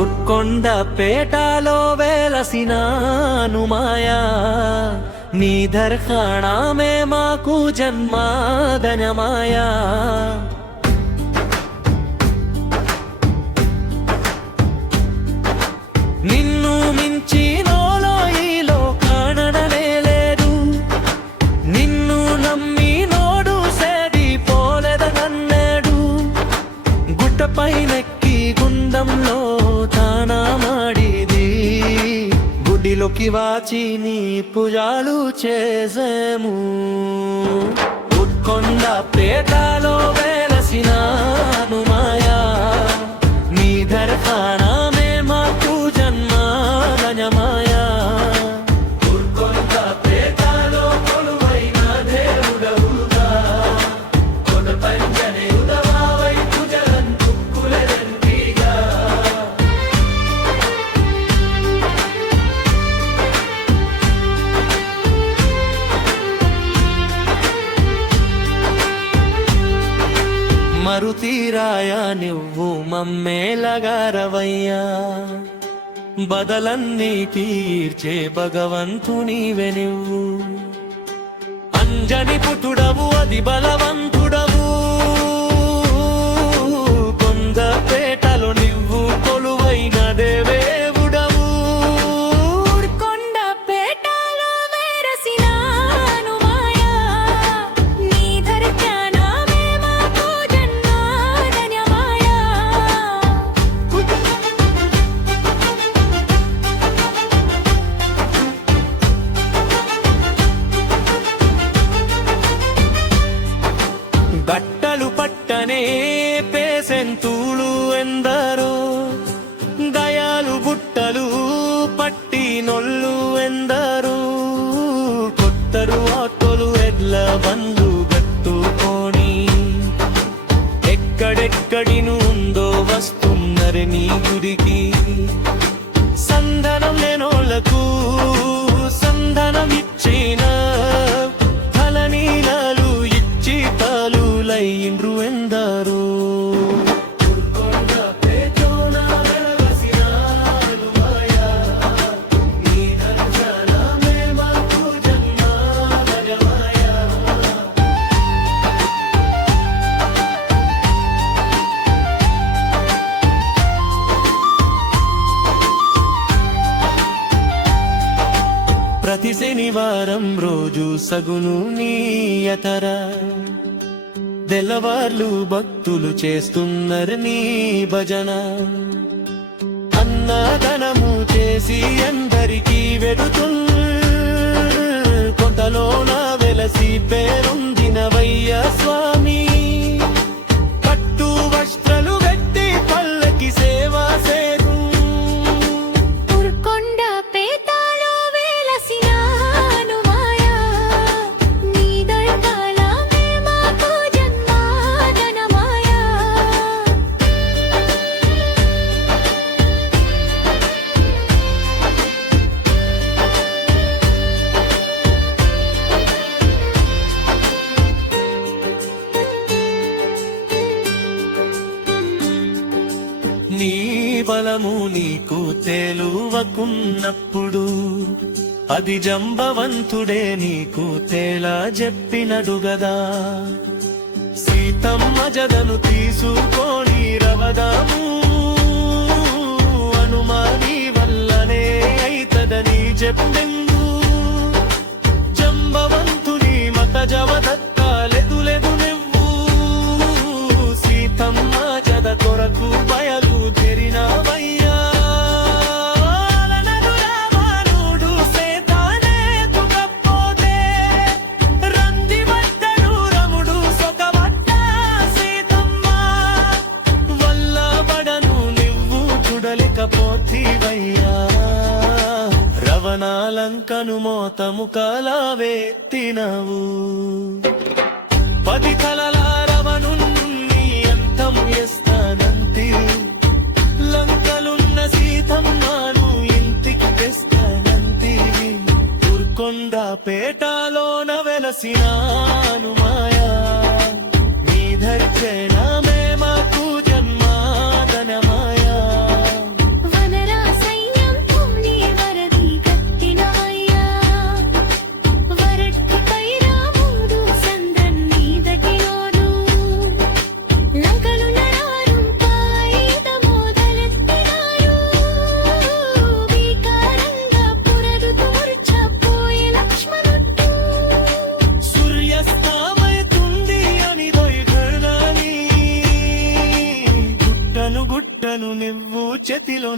ఉట్కొండ పేటలో వెలసినాను మాయా నీ దర్శనమే మాకు జన్మధన్యమాయా నిన్ను మించినోలో ఈ లోకాననే లేదు నిన్ను నమ్మినోడు సేదిపోలేదనన్నాడు గుట్టపైనెక్కి గుండంలో తానా మాడిది గుడిలోకి వాచి నీ పూజలు చేసాము ఉట్కొండ పేటలో వెలసినాను మాయా నీ దర్శనమే మాకు జన్మధన్యమాయా ఉట్కొండ పేటలో కొలువైన దేవుడవుగా కొన పంచనే ఉదవావై పూజలందు కులరంటిగా మరుతీరాయా నువ్వు మమ్మేలగారవయ్యా బదలన్నీ తీర్చే భగవంతునివే నువ్వు అంజని పుట్టుడవు అది బలవంతుడవు కొండపేటలో నువ్వు కొలువైన దేవేవుడవు కొండపేటలో వెలసినాను మాయా నీ దర్శనమే మాకు జన్మధన్యమాయా బట్టలు పట్టనే పేసెంతులు ఎందరో గయాలు బుట్టలు పట్టి నొల్లు ఎందరో కొత్తరు ఆటోలు ఎడ్ల బండ్లు గట్టుకొని ఎక్కడెక్కడి నుందో వస్తున్నరు నీ గుడికి సంధానం లేనోళ్లకు సంధానం ఇచ్చిన ఫలనీలాలు ఇచ్చి తాలులైండ్రు ఎందరో ప్రతి శనివారం రోజు సగును నీయతర తెల్లవార్లు భక్తులు చేస్తున్నారు నీ భజన అన్నదానము చేసి అందరికీ వెడుతున్న కొంతలోన వెలసి పేరొందినవయ్య స్వామి పట్టు వస్త్రాలు వెట్టి పల్లకి సేవా సేరు కొండపేటలో వెలసినాను మాయా నీ దర్శనమే మాకు జన్మధన్యమాయా నీ బలము నీకు తేలువకున్నప్పుడు అది జంబవంతుడే నీకు తేలా చెప్పినడు గదా సీతమ్మ జదను తీసుకొని రవదాము అనుమాని వల్లనే అయితదని చెప్పెందు జంబవంతుని మత జవదత్తాలెదులెదు నువ్వు సీతమ్మ జద కొరకు బయలు తెరినవయ్యా రవణాలంకను మోతము కలవెత్తినవు 10 తలల రవణుణ్ణి అంతము ఎస్తానంతి లంకలున్న సీతమ్మను ఇంటికి తెస్తానంతి ఉట్కొండ పేటలోన వెలసినాను మాయా నీ దర్శనమే మాకు జన్మధన్యమాయా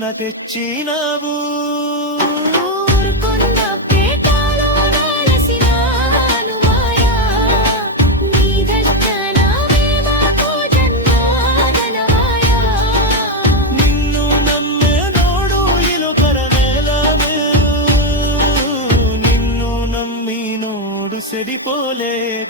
ఊహలోన తెచ్చినావు ఊరుకొండ పేటలో వెలసినాను మాయా నీ దర్శనమే మాకు జన్మదినమాయా నిన్ను నమ్మే నోడు ఇలుకరనేలమే నిన్ను నమ్మి నోడు సెడిపోలేదెన్నదు